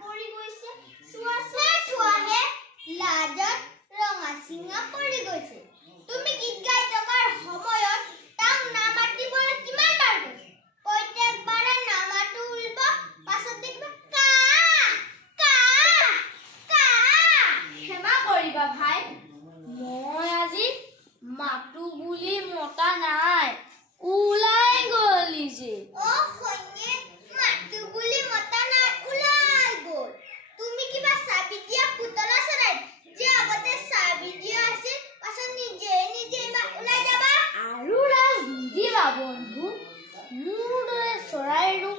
পৰি গৈছে চোৱাহে লাজত ৰঙা চিঙা পৰি গৈছে তুমি গীত গাই থকাৰ সময়ত তাক নামাতিবলৈ কিমান বাৰ কৈছে প্ৰত্যেকবাৰে নামাটো উলিব পাছত দেখিবা কা কা কা ক্ষমা কৰিবা ভাই মই আজি মাতু বুলি মতা নাই উলাই গলি যে ও হইনে মাতু বুলি মতা নাই উলাই গল তুমি কিবা চাবি দিয়া পুতলা চৰাই যে আগতে চাবি দিয়া আছে পাছত নিজে বা উলাই যাবা আৰু ৰাজ দিবা বন্ধু মোৰ দৰে চৰাইৰো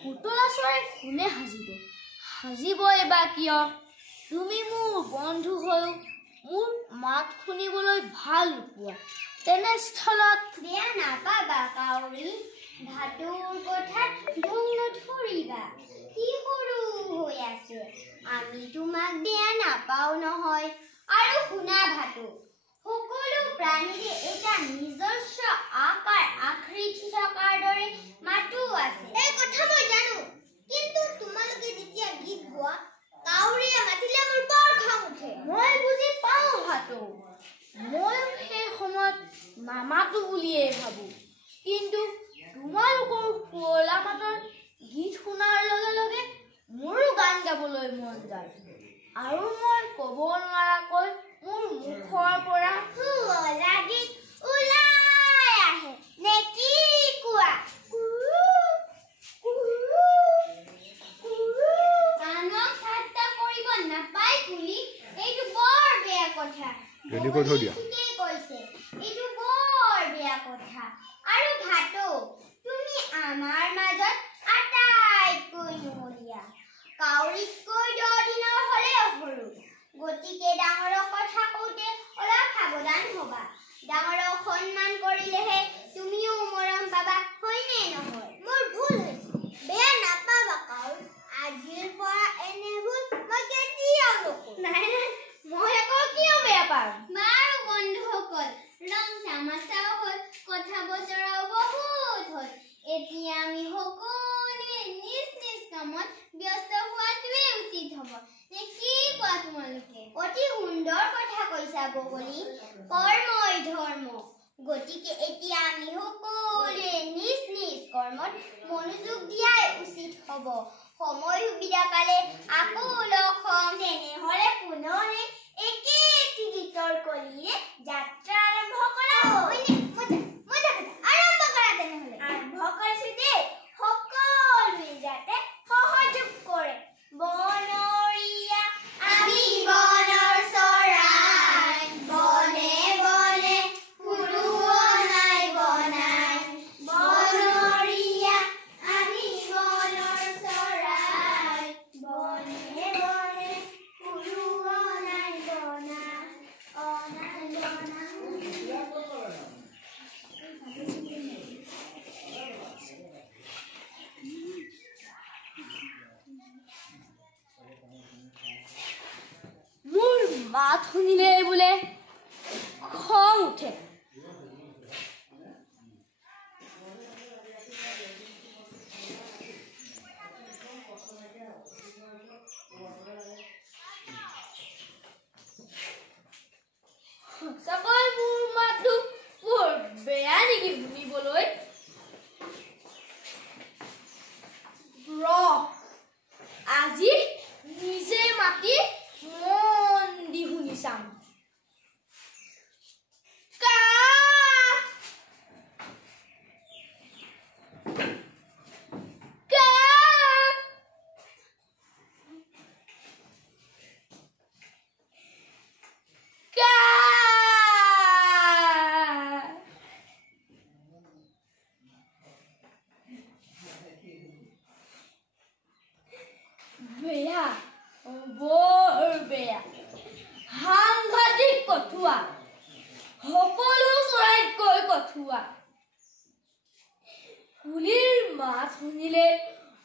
পুতলা চৰাই কোনে হাজিব এবা কিয় তুমি মোৰ বন্ধু হৈ মোৰ মাত শুনিবলৈ ভাল পোৱা তেনে স্থলত বেয়া নাপাবা কাউৰী ভাটুৰ কথা ঢং নধৰিবা কি সৰু হৈ আছে আমি তোমাক বেয়া নাপাও নহয় আৰু শুনা ভাটু সকলো প্ৰাণীৰে এটা নিজস্ব আকাৰ আকৃতি থকাৰ দৰে মাতো আছে এই কথা মই জানো কিন্তু তোমালোকে যেতিয়া গীত গোৱা কাউৰীয়ে মাতিলে মোৰ বৰ খং উঠে মই বুজি পাওঁ ভাটু মই সেই সময়ত নামাতো বুলিয়ে ভাবো কিন্তু তোমালোকৰ শুৱলা মাতৰ গীত শুনাৰ লগে লগে মোৰো গান গাবলৈ মন যায় আৰু মই ক'ব নোৱাৰাকৈ মোৰ মুখৰ পৰা শুৱলা গীত ওলাই আহে নে কি কোৱা কাণক ঠাট্টা কৰিব নাপায় কুলি এইটো বৰ বেয়া কথা ঠিকেই কৈছে এইটো বৰ বেয়া কথা আৰু ভাটু তুমি আমাৰ মাজত আটাইতকৈ নহলীয়া কাউৰীতকৈ 10 দিনৰ হ'লেও সৰু গতিকে ডাঙৰক কথা কওঁতে অলপ সাৱধান হ'বা ডাঙৰক সন্মান কৰিলেহে তুমিও মৰম পাবা হয়নে নহয় মোৰ ভুল হৈছে বেয়া নাপাবা কাউৰ আজিৰ পৰা এনে ভুল মই কেতিয়াও নকৰোঁ নাই মই আকৌ কিয় বেয়া পাম বাৰু বন্ধুসকল ৰং তামাচাও হ'ল কথা বতৰাও বহুত হ'ল এতিয়া আমি সকলোৱে নিজ নিজ কামত ব্যস্ত হোৱাটোৱে উচিত হ'ব নে কি কোৱা তোমালোকে অতি সুন্দৰ কথা কৈছা বগলী কৰ্মই ধৰ্ম গতিকে এতিয়া আমি সকলোৱে নিজ নিজ কৰ্মত মনোযোগ দিয়াই উচিত হ'ব সময় সুবিধা পালে আকৌ লগ হম তেনেহ'লে পুনৰ একে গীতৰ কলিৰে যাত্ৰা আৰম্ভ কৰা আৰম্ভ কৰা তেনেহ'লে আৰম্ভ কৰিছো দেই সকলোৱে যাতে সহযোগ কৰে বনৰীয়া আমি বনৰ চৰাই বনে বনে ফুৰো বনাই বনৰীয়া আমি বনৰ চৰাই বনে বনে ফুৰো বনাই মোৰ মাত শুনিলে বোলে খং উঠে সঁচাকৈ মোৰ মাতটো বৰ বেয়া নেকি শুনিবলৈ আজি নিজে মাতি মন দি শুনি চাম বেয়া বৰ বেয়া সাংঘাতিক কঠুৱা সকলো চৰাইতকৈ কঠুৱা কুলিৰ মাত শুনিলে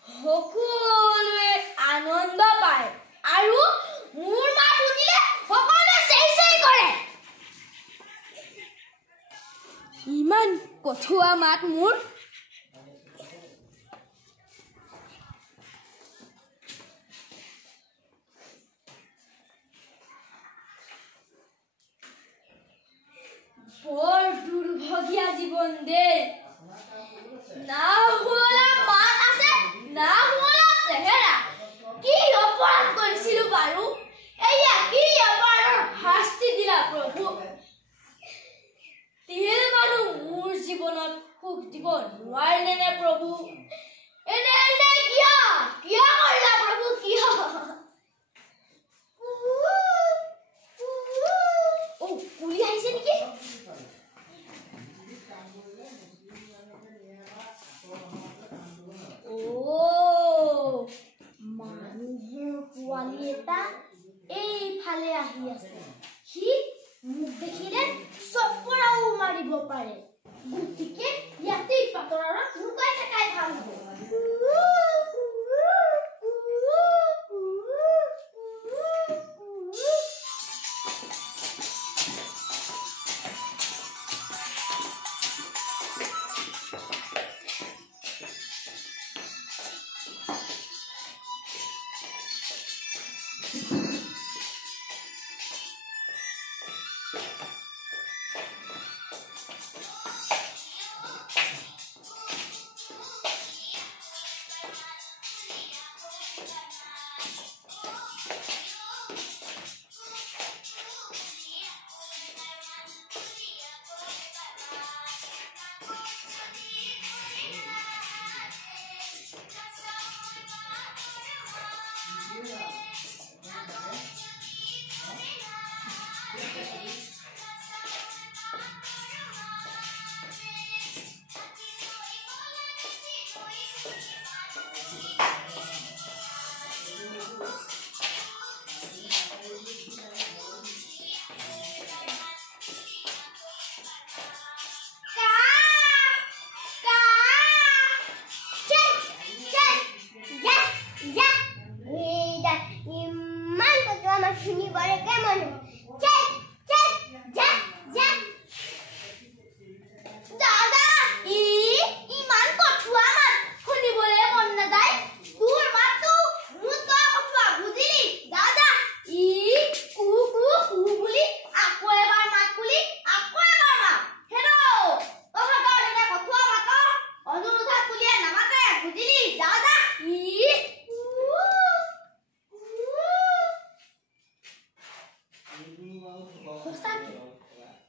সকলোৱে আনন্দ পায় আৰু মোৰ মাত শুনিলে সকলোৱে চেই চেই কৰে ইমান কঠুৱা মাত মোৰ বৰ দুৰ্ভগীয়া জীৱন দে না হোলা মান আছে না হোলা চেহেৰা কি অপৰাধ কৰিছিলো বাৰু এয়া কি অপৰাধৰ শাস্তি দিলা প্ৰভু তিল মানুহ মোৰ জীৱনত সুখ দিব নোৱাৰিলে নে প্ৰভু এনে এনে কিয় কৰিলা প্ৰভু কিয় কুলি আহিছে নেকি মানুহৰ পোৱালি এটা এইফালে আহি আছে সি মোক দেখিলে চপৰাও মাৰিব পাৰে গতিকে ইয়াতেই পাতৰাত লুকাই থাকাই ভাল হ'ব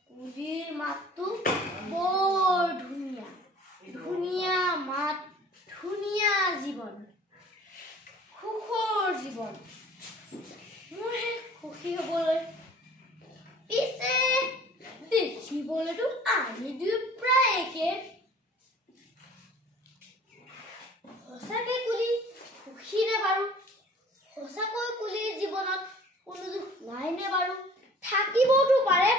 কুলিৰ মাতটো বৰ ধুনীয়া ধুনীয়া মাত ধুনীয়া জীৱন সুখৰ জীৱন মোৰ সুখী হ'বলৈ পিছে দেখিবলৈতো আমি দুয়ো প্ৰায় একে সঁচাকে কুলি সুখী নে বাৰু সঁচাকৈ কুলিৰ জীৱনত কোনো দুখ নাই নে বাৰু থাকিবতো পাৰে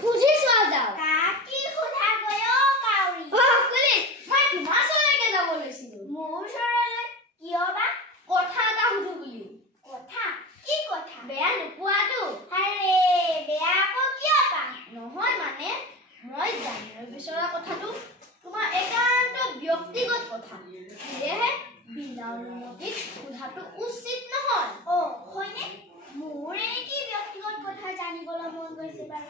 খুজি চোৱা যাওক কাকি সোধা গৈ কাউৰী কুলি মই তোমাৰ ওচৰলৈকে যাব লৈছিলো মোৰ ওচৰলৈ কিয় বা কথা এটা সুধো বুলি কথা কি কথা বেয়া নোপোৱাটো আৰে বেয়া আকৌ কিয় পা নহয় মানে মই জানিব বিচৰা কথাটো তোমাৰ একান্ত ব্যক্তিগত কথা সেয়েহে বিনা অনুমতিত সোধাটো উচিত নহয় হয়নে মোৰ কি ব্যক্তিগত কথা জানিবলৈ মন গৈছে বাৰু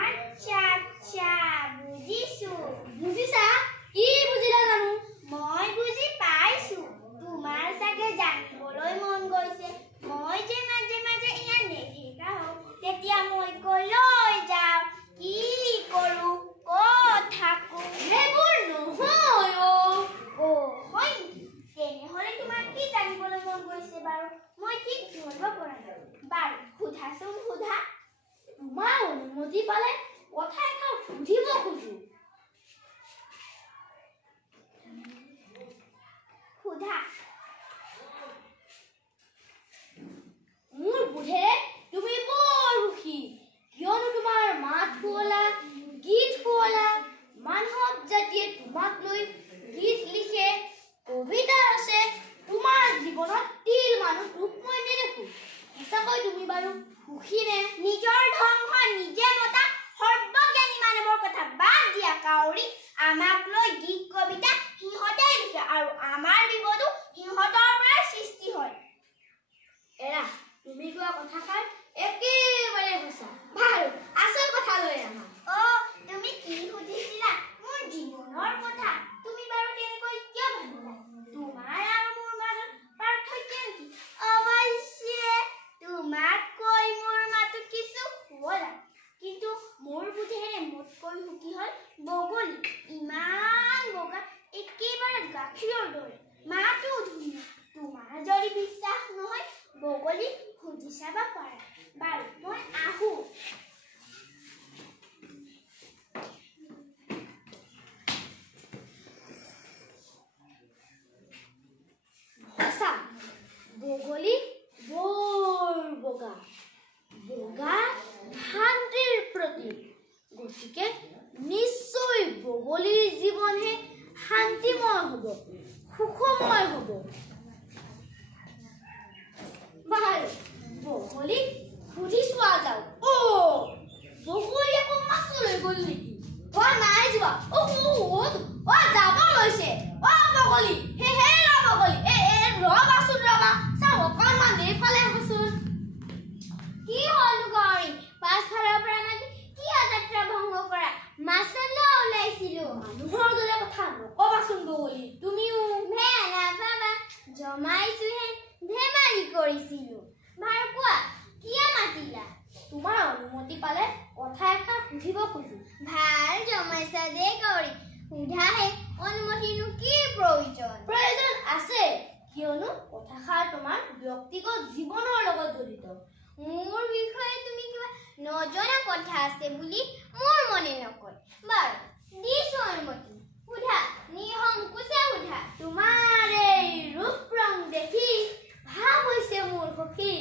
আচ্ছা আচ্ছা বুজিছো বুজিছা কি বুজিলা জানো মই বুজি পাইছো তোমাৰ চাগে জানিবলৈ মন গৈছে মই যে মাজে মাজে ইয়াত নেদেখা হওঁ তেতিয়া মই কলৈ যাওঁ কি কৰোঁ ক'ত থাকোঁ সেইবোৰ নহয় হয় নেকি তেনেহ'লে তোমাৰ কি জানিবলৈ মন গৈছে বাৰু মই ঠিক ধৰিব পৰা নাই বাৰু সোধাচোন সোধা তোমাৰ অনুমতি পালে কথা এষাৰ সুধিব খোজো সোধা মোৰ বোধেৰে তুমি বৰ সুখী কিয়নো তোমাৰ মাত শুৱলা গীত শুৱলা মানৱ জাতিয়ে তোমাক লৈ গীত লিখে কবিতা আছে তোমাৰ জীৱনত তিল মানুহ ৰূপ মই নেদেখো সঁচাকৈ তুমি বাৰু সুখী নে নিজৰ ধ্বংস নিজে মতা সৰ্বজ্ঞানী মানৱৰ কথা বাদ দিয়া কাউৰী আমাক লৈ গীত কবিতা সিহঁতে লিখে আৰু আমাৰ বিপদো সিহঁতৰ পৰাই সৃষ্টি হয় এৰা তুমি কোৱা কথাষাৰ একেবাৰে সঁচা ভাল আচল কথা লৈ আহা বগলী সুধি চাব পাৰা বাৰু মই আহো সঁচা বগলী বৰ বগা বগা শান্তিৰ প্ৰতীক গতিকে নিশ্চয় বগলীৰ জীৱনহে শান্তিময় হ'ব সুখময় হ'ব বাৰু বগলীক সুধি চোৱা যাওক বগলী আকৌ মাছলৈ গ'ল নেকি নাই যোৱা যাব লৈছে বগলী বগলী ৰবাচোন ৰবা চাওঁ অকণমান এইফালে আহচোন কি হ'ল গৌৰী পাছফালৰ পৰা মানে কি যাত্ৰা ভংগ কৰা মাছলৈ ওলাইছিলো মানুহৰ দৰে কথা নকবাচোন বগলী তুমিও নাপাবা জমাইছোহে ধেমালি কৰিছিলো বাৰু কোৱা কিয় মাতিলা তোমাৰ অনুমতি পালে কথা এষাৰ সুধিব খোজো ভাল জমাইছা দেই গৌৰী সুধাহে অনুমতিনো কি প্ৰয়োজন আছে কিয়নো কথাষাৰ তোমাৰ ব্যক্তিগত জীৱনৰ লগত জড়িত মোৰ বিষয়ে তুমি কিবা নজনা কথা আছে বুলি মোৰ মনে নকয় বাৰু দিছো অনুমতি সুধা নিসংকোচে সুধা তোমাৰ এই ৰূপ ৰং দেখি ভাৱ হৈছে মোৰ সখী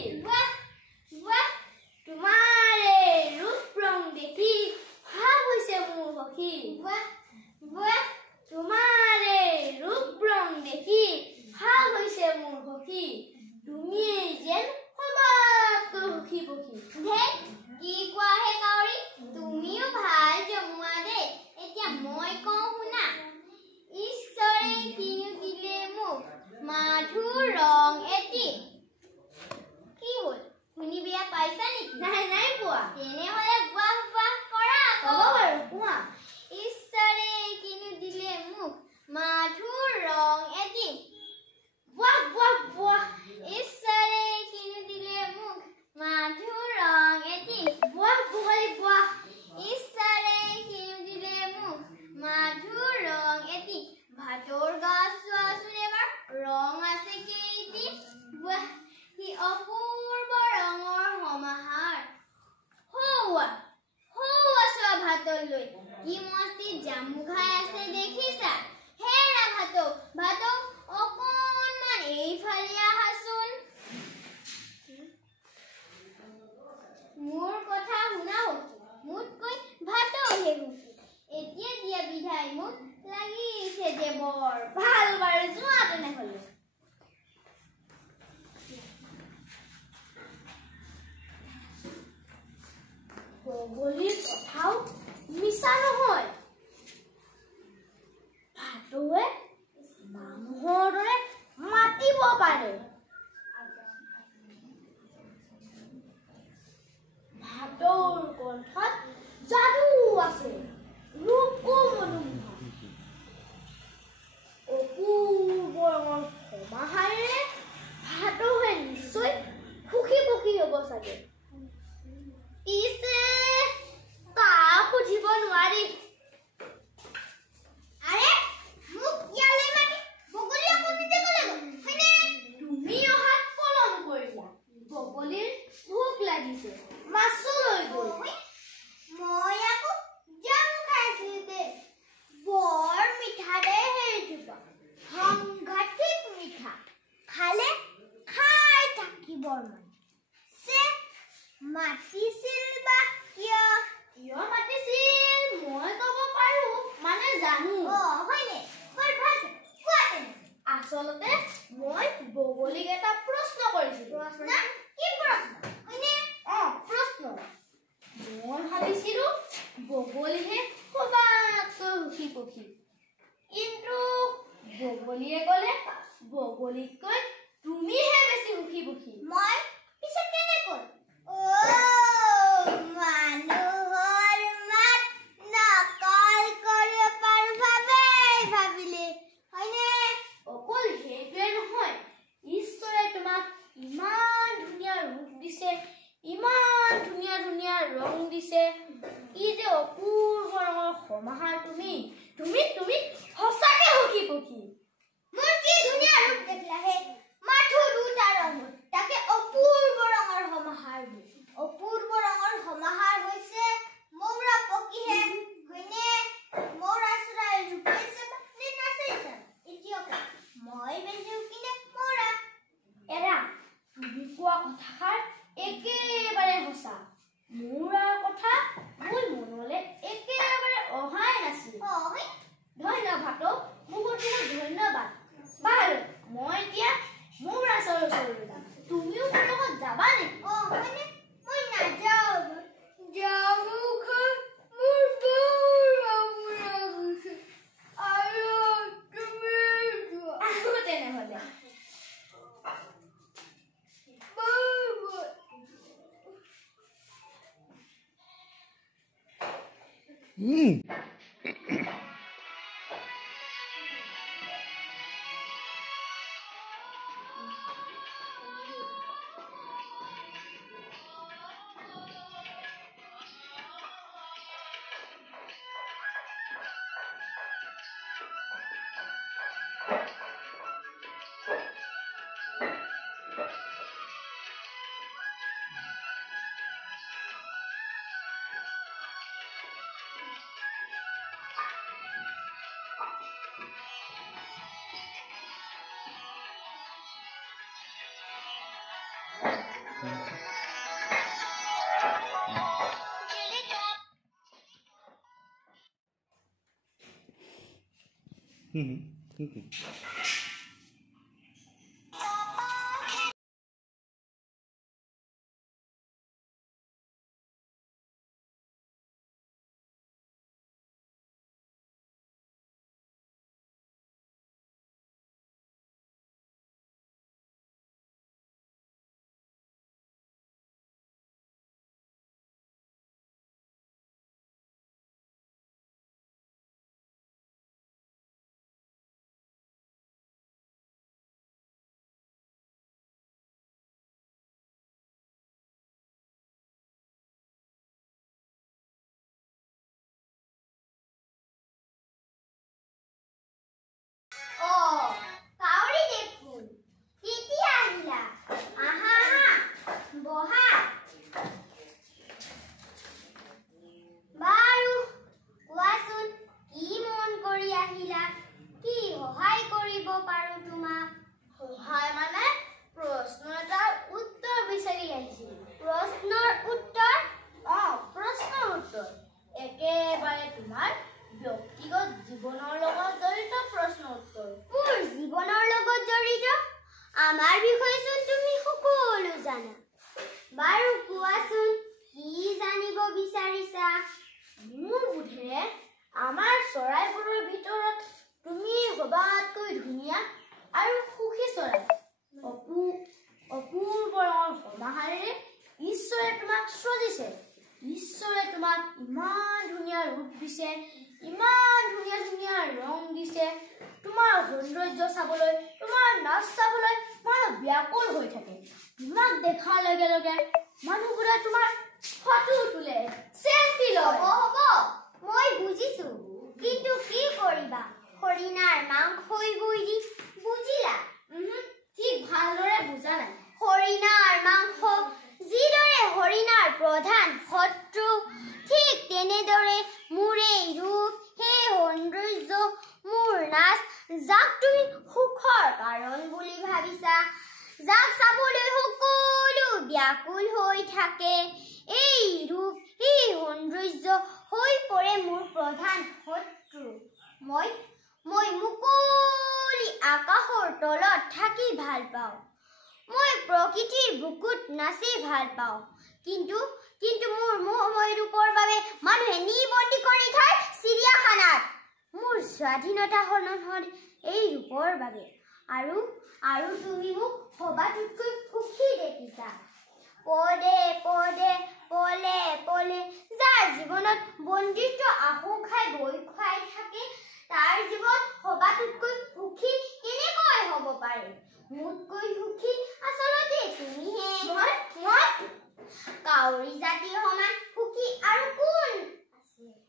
তোমাৰ এই ৰূপ ৰং দেখি ভাৱ হৈছে মোৰ সখী তোমাৰ এই ৰূপ ৰং দেখি ভাৱ হৈছে মোৰ সখী তুমি যেন সবাতকৈ সুখী পখী কি কোৱাহে গৌৰী তুমিও ভাল জমুৱা দেই এতিয়া মই কওঁ শুনা ঈশ্বৰে কিনো দিলে মোক মাধুৰ ৰং এটি কি হ'ল শুনি বেয়া পাইছা নেকি নাই পোৱা তেনেহ'লে বাহ বাহ কৰা হ'ব বাৰু কোৱা ঈশ্বৰে কিনো দিলে মোক মাধুৰ ৰং এটি ঈশ্বৰে কিনো দিলে মোক মাধুৰ ৰং এটি ঈশ্বৰে কিনো দিলে মোক মাধুৰ ৰং এটি ভাতৰ গাছ চোৱাচোন এবাৰ ৰং আছে কেইটি সি অপূৰ্ব ৰঙৰ সমাহাৰ হৌৱা চোৱা ভাতলৈ কি মস্তি জামু খাই আছে দেখিছা হেৰা ভাত অকণমান এইফালে আহাচোন মোৰ কথা শুনা মোতকৈ ভাতৌহে সুখী এতিয়া দিয়া বিধাই মোক লাগিছে যে বৰ ভাল বাৰু যোৱা তেনেহ'লে বগলীৰ কথাও মিছা নহয় ভাটৌৱে মানুহৰ দৰে মাতিব পাৰে ভাটৌৰ কণ্ঠত যাদু আছে ৰূপো মনোমোহা অপূৰ্ব ৰঙৰ সমাহাৰেৰে ভাটৌৱে নিশ্চয় সুখী পখী হ'ব চাগে পিছে তাক সুধিব নোৱাৰি তুমি অহাত পলম কৰিলা বগলীৰ ভোক লাগিছে মাছলৈ গ'ল মই আকৌ জামু খাইছিলো দে বৰ মিঠা দে সেইজোপা সাংঘাতিক মিঠা খালে খাই থাকিবৰ মন মাতিছিল বা কিয় মাতিছিল মই ক'ব পাৰো মানে জানো হয়নে বৰ ভাল কোৱা তেনে আচলতে মই বগলীক এটা প্ৰশ্ন কৰিছিলো কি প্ৰশ্ন হয়নে প্ৰশ্ন মই ভাবিছিলো বগলীহে সবাতকৈ সুখী পখী কিন্তু বগলীয়ে ক'লে বগলীতকৈ তুমিহে বেছি সুখী পখী মই পিছে কেনেকৈ মানুহৰ মাত নকল কৰিব পাৰো ভাবিলে হয়নে অকল সেইটোৱে নহয় ঈশ্বৰে তোমাক ইমান ধুনীয়া ৰূপ দিছে ইমান ধুনীয়া ধুনীয়া ৰং দিছে ই যে অপূৰ্ব ৰঙৰ সমাহাৰ তুমি সঁচাকে সুখী পখী মোৰ কি ধুনীয়া ৰূপ দেখিলা হে মাথো দুটা ৰঙৰ তাকে অপূৰ্ব কাউৰী দেখোন কেতিয়া আহিলা আহা আহা বহা বাৰু কোৱাচোন কি মন কৰি আহিলা কি সহায় কৰিব পাৰো তোমাক সহায় মানে প্ৰশ্ন এটাৰ উত্তৰ বিচাৰি আহিছিল প্ৰশ্নৰ উত্তৰ প্ৰশ্নৰ উত্তৰ একেবাৰে তোমাৰ ব্যক্তিগত জীৱনৰ লগত জড়িত প্ৰশ্ন উত্তৰ মোৰ জীৱনৰ লগত জড়িত আমাৰ বিষয়েচোন তুমি সকলো জানা বাৰু কোৱাচোন কি জানিব বিচাৰিছা মোৰ বোধেৰে আমাৰ চৰাইবোৰৰ ভিতৰত তুমি সবাতকৈ ধুনীয়া আৰু সুখী চৰাই অপূৰ্ব ৰঙৰ সমাহাৰেৰে ঈশ্বৰে তোমাক সৃজিছে ঈশ্বৰে তোমাক ইমান ধুনীয়া ৰূপ দিছে ইমান ধুনীয়া ধুনীয়া ৰং দিছে তোমাৰ সৌন্দৰ্য চাবলৈ তোমাৰ নাচ চাবলৈ মানুহ ব্যাকুল হৈ থাকে তোমাক দেখাৰ লগে লগে মানুহবোৰে তোমাৰ ফটো তোলে চেলফি লয় হ'ব মই বুজিছো কিন্তু কি কৰিবা হৰিণাৰ মাংসই বৈ দি বুজিলা ঠিক ভালদৰে বুজা নাই হৰিণাৰ মাংস যিদৰে হৰিণাৰ প্ৰধান শত্ৰু ঠিক তেনেদৰে মোৰ এই ৰূপ সেই সৌন্দৰ্য মোৰ নাচ যাক তুমি সুখৰ কাৰণ বুলি ভাবিছা যাক চাবলৈ সকলো ব্যাকুল হৈ থাকে এই ৰূপ এই সৌন্দৰ্য হৈ পৰে মোৰ প্ৰধান শত্ৰু মই মুকলি আকাশৰ তলত থাকি ভাল পাওঁ মই প্ৰকৃতিৰ বুকুত নাচি ভাল পাওঁ কিন্তু মোৰ মোহময় ৰূপৰ বাবে মানুহে নিবন্দী কৰি থয় চিৰিয়াখানাত মোৰ স্বাধীনতা হনন হ'ল এই ৰূপৰ বাবে আৰু তুমি মোক সবাতোতকৈ সুখী দেখিছা পদে পদে পলে পলে যাৰ জীৱনত বন্দিত্ব আহু খাই বৈ খুৱাই থাকে তাৰ জীৱন সবাতোতকৈ সুখী কেনেকৈ হ'ব পাৰে মোতকৈ সুখী আচলতে তুমিহে মই কাউৰী জাতিৰ সমান সুখী আৰু কোন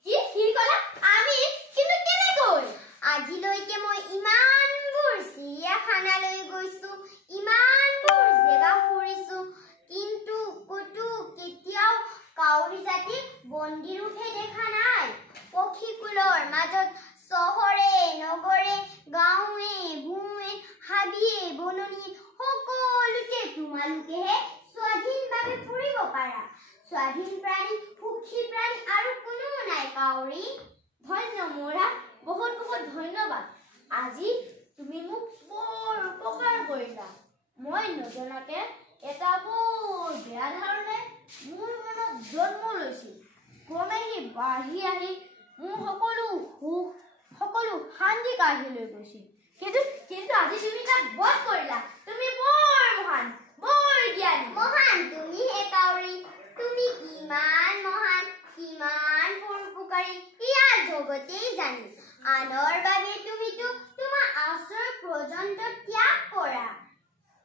কি ক'লা আমি কিন্তু কেনেকৈ আজিলৈকে মই ইমানবোৰ চিৰিয়াখানালৈ গৈছো ইমানবোৰ জেগা ফুৰিছো কিন্তু ক'তো কেতিয়াও কাউৰী জাতিৰ বন্দী ৰূপে দেখা নাই পক্ষীকুলৰ মাজত চহৰে নগৰে গাঁৱে ভূঞে হাবিয়ে বননি সকলোতে তোমালোকেহে স্বাধীনভাৱে ফুৰিব পাৰা স্বাধীন প্ৰাণী সুখী প্ৰাণী আৰু কোনো নাই কাউৰী ধন্য মোৰা বহুত বহুত ধন্যবাদ আজি তুমি মোক বৰ উপকাৰ কৰিলা মই নজনাকে এটা বৰ বেয়া ধাৰণাই মোৰ মনত জন্ম লৈছিল ক্ৰমে সি বাঢ়ি আহি মোৰ সকলো শান্তি কাঢ়ি লৈ গৈছিল কিন্তু আজি তুমি তাক বধ কৰিলা তুমি বৰ মহান বৰ জ্ঞানী মহান তুমিহে কাউৰী তুমি কিমান মহান কিমান পৰোপকাৰী সাৰা জগতেই জানে আনৰ বাবে তুমিতো তোমাৰ আচল পৰ্যন্ত ত্যাগ কৰা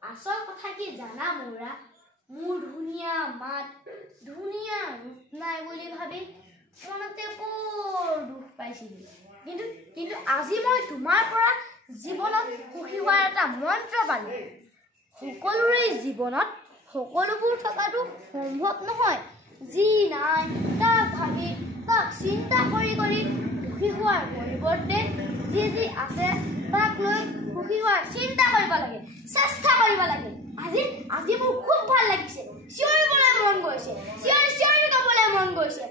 আচল কথা কি জানা মোৰা মোৰ ধুনীয়া মাত ধুনীয়া ৰূপ নাই বুলি ভাবি মনতে বৰ দুখ পাইছিলোঁ কিন্তু আজি মই তোমাৰ পৰা জীৱনত সুখী হোৱাৰ এটা মন্ত্ৰ পালোঁ সকলোৰে জীৱনত সকলোবোৰ থকাটো সম্ভৱ নহয় যি নাই তাক ভাবি তাক চিন্তা কৰি সুখী হোৱাৰ পৰিৱৰ্তে যি আছে তাক লৈ সুখী হোৱাৰ চিন্তা কৰিব লাগে চেষ্টা কৰিব লাগে আজি মোৰ খুব ভাল লাগিছে চিঞৰিবলৈ মন গৈছে চিঞৰি গাবলৈ মন গৈছে